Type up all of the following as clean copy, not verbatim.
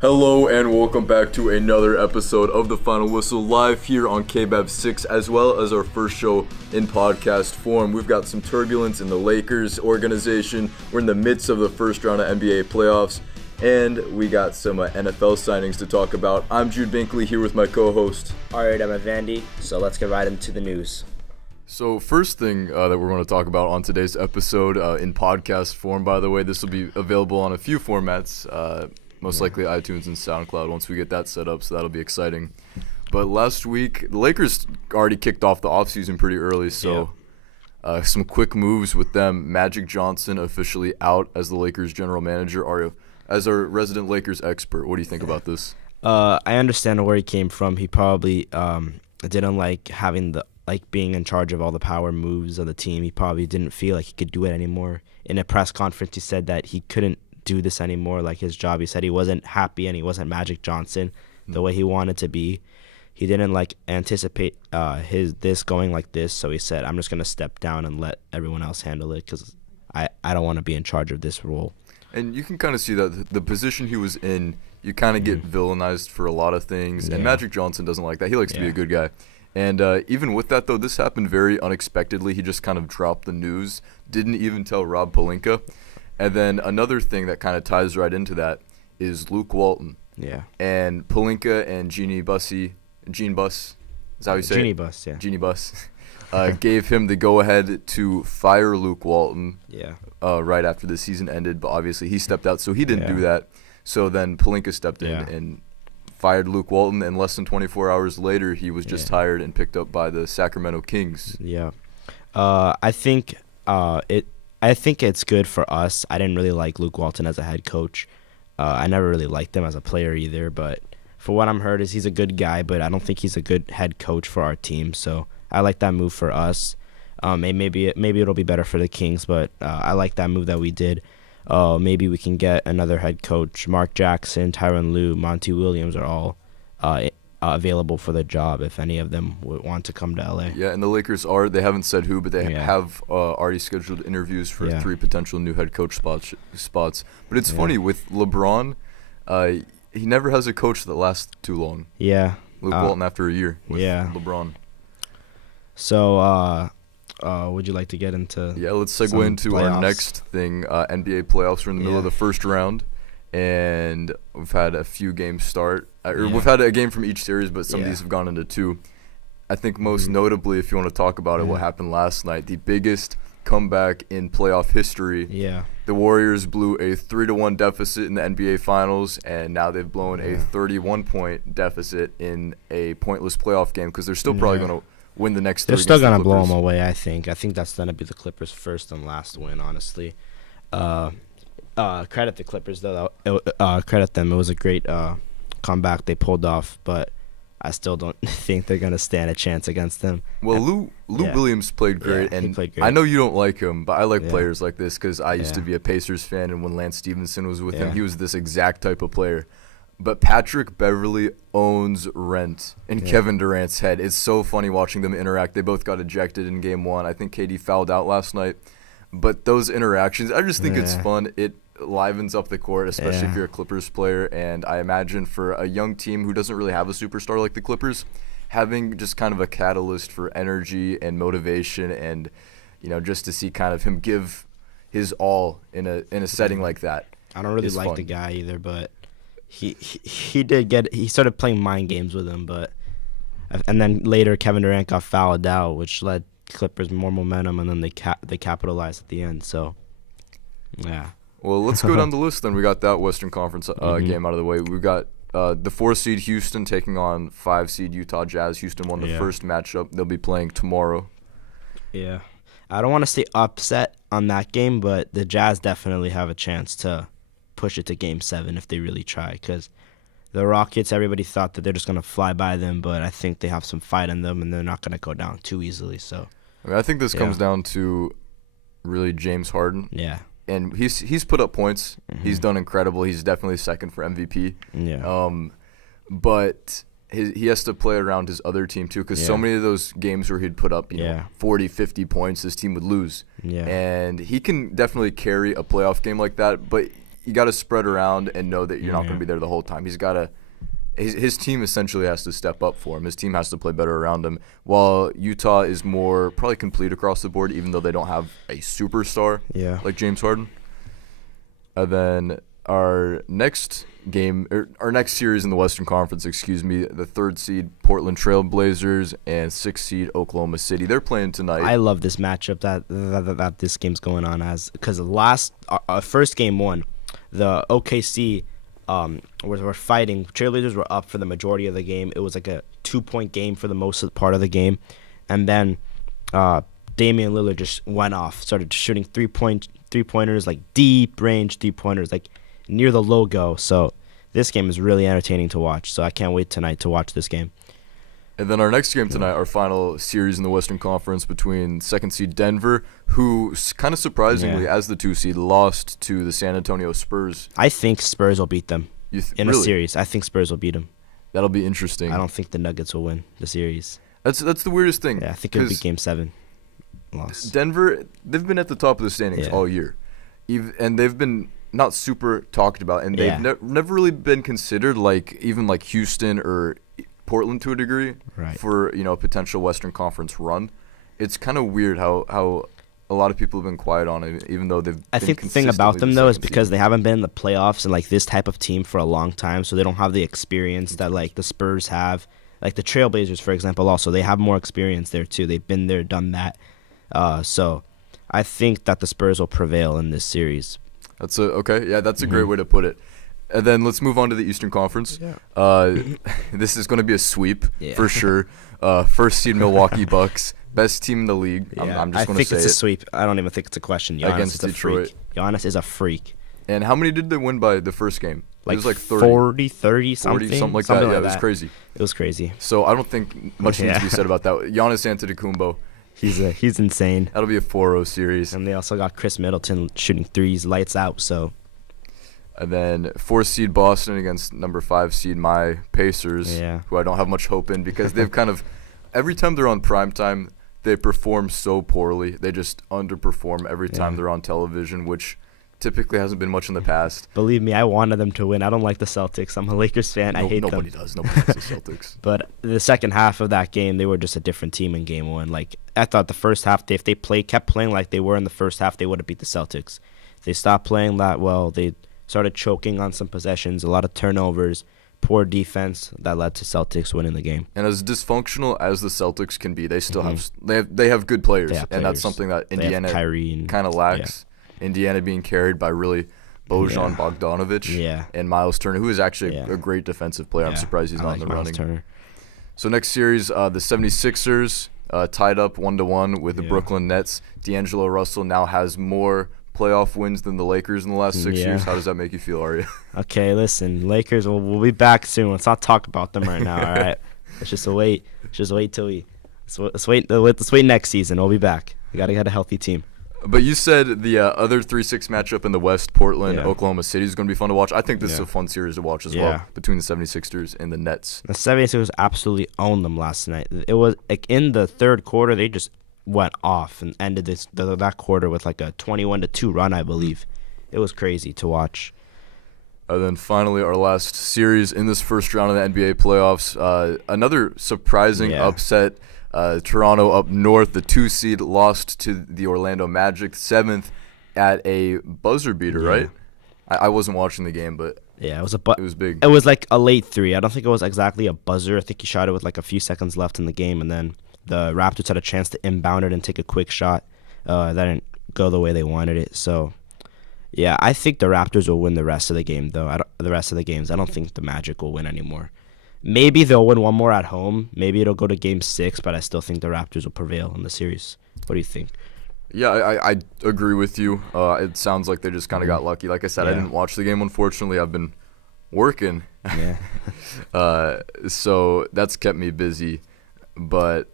Hello and welcome back to another episode of The Final Whistle live here on KBEV 6 as well as our first show in podcast form. We've got some turbulence in the Lakers organization. We're in the midst of the first round of NBA playoffs and we got some NFL signings to talk about. I'm Jude Binkley here with my co-host Aria, Damavandi. So let's get right into the news. So first thing that we're going to talk about on today's episode in podcast form, by the way, this will be available on a few formats. Most likely iTunes and SoundCloud once we get that set up, so that'll be exciting. But last week, the Lakers already kicked off the offseason pretty early, so some quick moves with them. Magic Johnson officially out as the Lakers general manager. Aria, as our resident Lakers expert, what do you think about this? I understand where he came from. He probably didn't like being in charge of all the power moves of the team. He probably didn't feel like he could do it anymore. In a press conference, he said that he couldn't do this anymore, like his job. He said he wasn't happy and he wasn't Magic Johnson the way he wanted to be. He didn't anticipate this going like this, so he said, I'm just going to step down and let everyone else handle it because I don't want to be in charge of this role. And you can kind of see that the position he was in, you kind of get villainized for a lot of things, and Magic Johnson doesn't like that. He likes to be a good guy. And even with that, though, this happened very unexpectedly. He just kind of dropped the news, didn't even tell Rob Pelinka. And then another thing that kind of ties right into that is Luke Walton. Yeah. And Pelinka and Gene Buss, is that how you say Jeannie it? Buss, yeah. Jeannie Buss gave him the go-ahead to fire Luke Walton right after the season ended. But obviously he stepped out, so he didn't do that. So then Pelinka stepped in and fired Luke Walton. And less than 24 hours later, he was just hired and picked up by the Sacramento Kings. Yeah. I think it's good for us. I didn't really like Luke Walton as a head coach. I never really liked him as a player either, but for what I'm heard is he's a good guy, but I don't think he's a good head coach for our team. So I like that move for us. Maybe it'll be better for the Kings, but I like that move that we did. Maybe we can get another head coach. Mark Jackson, Tyronn Lue, Monty Williams are all available for the job if any of them would want to come to LA. Yeah, and the Lakers they haven't said who, but they have already scheduled interviews for 3 potential new head coach spots. But it's funny, with LeBron, he never has a coach that lasts too long. Yeah. Luke Walton after a year with LeBron. So, would you like to get into let's segue into playoffs? Our next thing, NBA playoffs. We're in the middle of the first round. And we've had a few games start. We've had a game from each series, but some of these have gone into 2. I think most notably, if you want to talk about it, what happened last night, the biggest comeback in playoff history. Yeah. The Warriors blew a 3-1 deficit in the NBA Finals, and now they've blown a 31-point deficit in a pointless playoff game because they're still probably going to win the next 3. They're still going to blow them away, I think. I think that's going to be the Clippers' first and last win, honestly. Credit the Clippers, though. Credit them. It was a great comeback they pulled off, but I still don't think they're going to stand a chance against them. Well, Lou Williams played great, and he played great. I know you don't like him, but I like players like this because I used to be a Pacers fan, and when Lance Stevenson was with him, he was this exact type of player. But Patrick Beverly owns rent in Kevin Durant's head. It's so funny watching them interact. They both got ejected in Game 1. I think KD fouled out last night. But those interactions, I just think it's fun. It livens up the court, especially if you're a Clippers player. And I imagine for a young team who doesn't really have a superstar like the Clippers, having just kind of a catalyst for energy and motivation and, just to see kind of him give his all in a setting like that. I don't really like the guy either, but he started playing mind games with him, and then later Kevin Durant got fouled out, which led Clippers more momentum, and then they capitalized at the end. So, yeah. Well, let's go down the list then. We got that Western Conference game out of the way. We got the 4-seed Houston taking on 5-seed Utah Jazz. Houston won the first matchup. They'll be playing tomorrow. Yeah. I don't want to say upset on that game, but the Jazz definitely have a chance to push it to Game 7 if they really try, because the Rockets, everybody thought that they're just going to fly by them, but I think they have some fight in them, and they're not going to go down too easily. So, I think this comes down to really James Harden. Yeah. And he's put up points. He's done incredible. He's definitely second for MVP. Yeah. But he has to play around his other team too, because so many of those games where he'd put up 40, 50 points, his team would lose. Yeah. And he can definitely carry a playoff game like that, but you got to spread around and know that you're not going to be there the whole time. He's got to. His team essentially has to step up for him. His team has to play better around him. While Utah is more probably complete across the board, even though they don't have a superstar like James Harden. And then our next game, or our next series in the Western Conference, the 3rd seed Portland Trail Blazers and 6th seed Oklahoma City. They're playing tonight. I love this matchup that this game's going on as, because the last first game won, the OKC were fighting. Trailblazers were up for the majority of the game. It was like a 2-point game for the most part of the game, and then Damian Lillard just went off, started shooting three-pointers, like deep range three-pointers, like near the logo. So this game is really entertaining to watch. So I can't wait tonight to watch this game. And then our next game tonight, our final series in the Western Conference between 2nd seed Denver, who kind of surprisingly, as the 2 seed, lost to the San Antonio Spurs. I think Spurs will beat them in really? a series. I think Spurs will beat them. That'll be interesting. I don't think the Nuggets will win the series. That's the weirdest thing. Yeah, I think it'll be Game 7 loss. Denver, they've been at the top of the standings all year, and they've been not super talked about, and they've never really been considered even like Houston or Portland to a degree for a potential Western Conference run. It's kind of weird how a lot of people have been quiet on it, even though they've. I think the thing about them though is because they haven't been in the playoffs and like this type of team for a long time, so they don't have the experience that like the Spurs have. Like the Trailblazers, for example, also they have more experience there too. They've been there, done that. So I think that the Spurs will prevail in this series. That's a great way to put it. And then let's move on to the Eastern Conference. This is going to be a sweep for sure. 1st seed Milwaukee Bucks, best team in the league. I'm just going to say it. I think it's a sweep. I don't even think it's a question. Giannis against Detroit. Giannis is a freak. And how many did they win by the first game? It was like 30 something. 40, something like that. Yeah, it was crazy. It was crazy. So I don't think much needs to be said about that. Giannis Antetokounmpo. He's insane. That'll be a 4-0 series. And they also got Chris Middleton shooting threes, lights out. So. And then 4th seed Boston against number 5 seed my Pacers, who I don't have much hope in because they've kind of every time they're on primetime, they perform so poorly. They just underperform every time they're on television, which typically hasn't been much in the past. Believe me, I wanted them to win. I don't like the Celtics. I'm a Lakers fan. I hate them. Nobody does. Nobody likes the Celtics. But the second half of that game, they were just a different team in Game 1. Like I thought the first half, if they kept playing like they were in the first half, they would have beat the Celtics. They stopped playing that well. They started choking on some possessions, a lot of turnovers, poor defense that led to Celtics winning the game. And as dysfunctional as the Celtics can be, they still they have good players, and that's something that Indiana kind of lacks. Indiana being carried by really Bojan Bogdanovic and Miles Turner, who is actually a great defensive player. I'm surprised he's not in the running. Turner. So next series, the 76ers tied up 1-1 with the Brooklyn Nets. D'Angelo Russell now has more playoff wins than the Lakers in the last 6 years. How does that make you feel, Aria? Okay, listen, Lakers, we'll be back soon. Let's not talk about them right now, all right? Let's just wait. Till let's wait next season. We'll be back. We got to get a healthy team. But you said the other 3-6 matchup in the West, Portland, Oklahoma City, is going to be fun to watch. I think this is a fun series to watch as well between the 76ers and the Nets. The 76ers absolutely owned them last night. It was like in the third quarter, they just went off and ended that quarter with like a 21-2 run, I believe. It was crazy to watch. And then finally, our last series in this first round of the NBA playoffs, another surprising upset. Toronto up north, the 2 seed lost to the Orlando Magic, 7th at a buzzer beater, right? I wasn't watching the game, but it was it was big. It was like a late 3. I don't think it was exactly a buzzer. I think he shot it with like a few seconds left in the game, and then the Raptors had a chance to inbound it and take a quick shot. That didn't go the way they wanted it. So, yeah, I think the Raptors will win the rest of the game, though. The rest of the games, I don't think the Magic will win anymore. Maybe they'll win one more at home. Maybe it'll go to Game 6, but I still think the Raptors will prevail in the series. What do you think? Yeah, I agree with you. It sounds like they just kind of got lucky. Like I said, I didn't watch the game, unfortunately. I've been working. So that's kept me busy. But,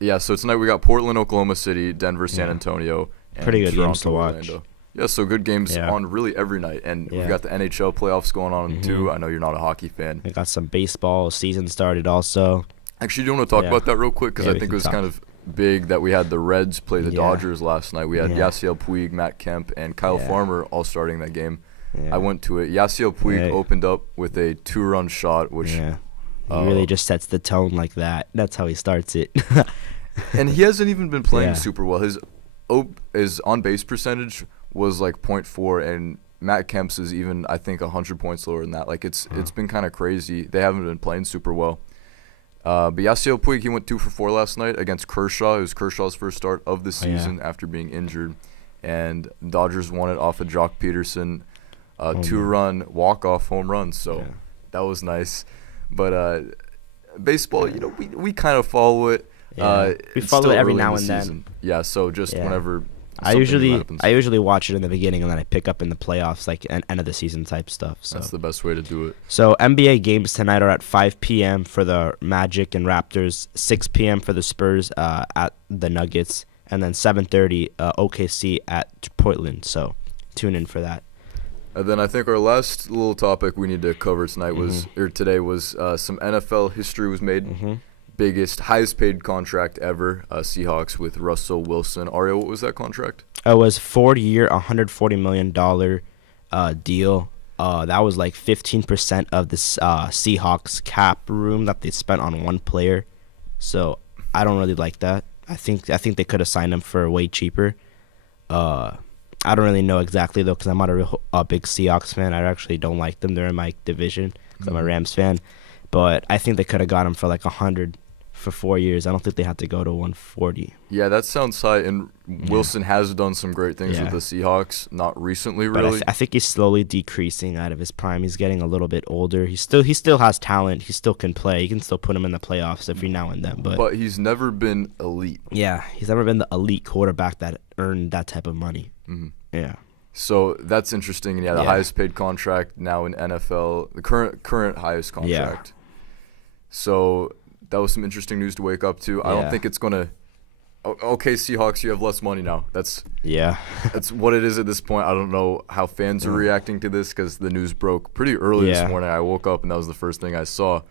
yeah, so tonight we got Portland, Oklahoma City, Denver, San Antonio, and pretty good Toronto, games to watch. Orlando. Yeah, so good games on really every night. And we've got the NHL playoffs going on, too. I know you're not a hockey fan. We got some baseball season started also. Actually, do you want to talk about that real quick? Because I think it was kind of big that we had the Reds play the Dodgers last night. We had Yasiel Puig, Matt Kemp, and Kyle Farmer all starting that game. I went to it. Yasiel Puig opened up with a 2-run shot, which he really just sets the tone like that. That's how he starts it. And he hasn't even been playing super well. His on-base percentage was like .4, and Matt Kemp's is even, I think, 100 points lower than that. Like, it's been kind of crazy. They haven't been playing super well. But Yasiel Puig, he went 2 for 4 last night against Kershaw. It was Kershaw's first start of the season after being injured. And Dodgers won it off of Jock Peterson, 2-run walk-off home run. So that was nice. But baseball, we kind of follow it. We follow it every now and then. Yeah, so just whenever I usually watch it in the beginning, and then I pick up in the playoffs, like end of the season type stuff. So that's the best way to do it. So NBA games tonight are at 5 p.m. for the Magic and Raptors, 6 p.m. for the Spurs at the Nuggets, and then 7:30 OKC at Portland. So tune in for that. And then I think our last little topic we need to cover today was some NFL history was made. Highest paid contract ever, Seahawks with Russell Wilson. Aria, what was that contract? It was 4-year, $140 million deal. That was like 15% of the Seahawks cap room that they spent on one player. So I don't really like that. I think they could have signed him for way cheaper. I don't really know exactly though, because I'm not a big Seahawks fan. I actually don't like them. They're in my division because I'm a Rams fan. But I think they could have got him for like 100 for 4 years. I don't think they had to go to 140. Yeah, that sounds high. And Wilson has done some great things with the Seahawks. Not recently, really. But I think he's slowly decreasing out of his prime. He's getting a little bit older. He still has talent. He still can play. You can still put him in the playoffs every now and then. But he's never been elite. Yeah, he's never been the elite quarterback that earned that type of money. Yeah. So that's interesting. And the highest paid contract now in NFL, the current highest contract. So that was some interesting news to wake up to. I don't think it's gonna. Okay, Seahawks, you have less money now. That's what it is at this point. I don't know how fans are reacting to this because the news broke pretty early this morning. I woke up and that was the first thing I saw.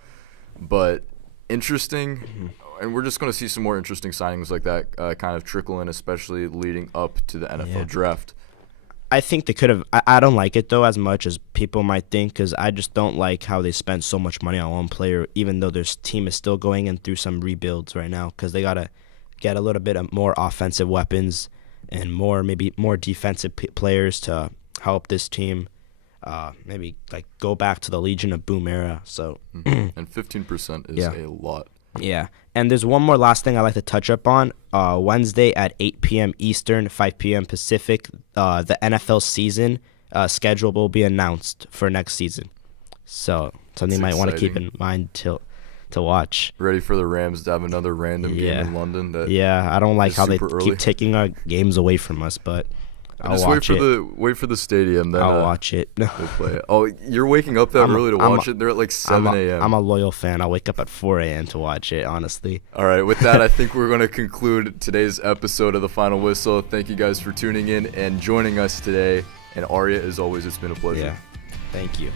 But interesting, and we're just gonna see some more interesting signings like that kind of trickle in, especially leading up to the NFL draft. I think they could have. I don't like it though as much as people might think, because I just don't like how they spend so much money on one player, even though their team is still going in through some rebuilds right now, because they gotta get a little bit of more offensive weapons and maybe more defensive players to help this team. Maybe like go back to the Legion of Boom era. So and 15% is a lot. Yeah, and there's one more last thing I'd like to touch up on. Wednesday at 8 p.m. Eastern, 5 p.m. Pacific, the NFL season schedule will be announced for next season. So something you might want to keep in mind to watch. Ready for the Rams to have another random game in London? I don't like how they keep taking our games away from us, but I'll watch it. Wait for the stadium. Then I'll watch it. We'll play it. Oh, you're waking up that early to watch it? They're at like 7 a.m. I'm a loyal fan. I'll wake up at 4 a.m. to watch it, honestly. All right, with that, I think we're going to conclude today's episode of The Final Whistle. Thank you guys for tuning in and joining us today. And Aria, as always, it's been a pleasure. Yeah, thank you.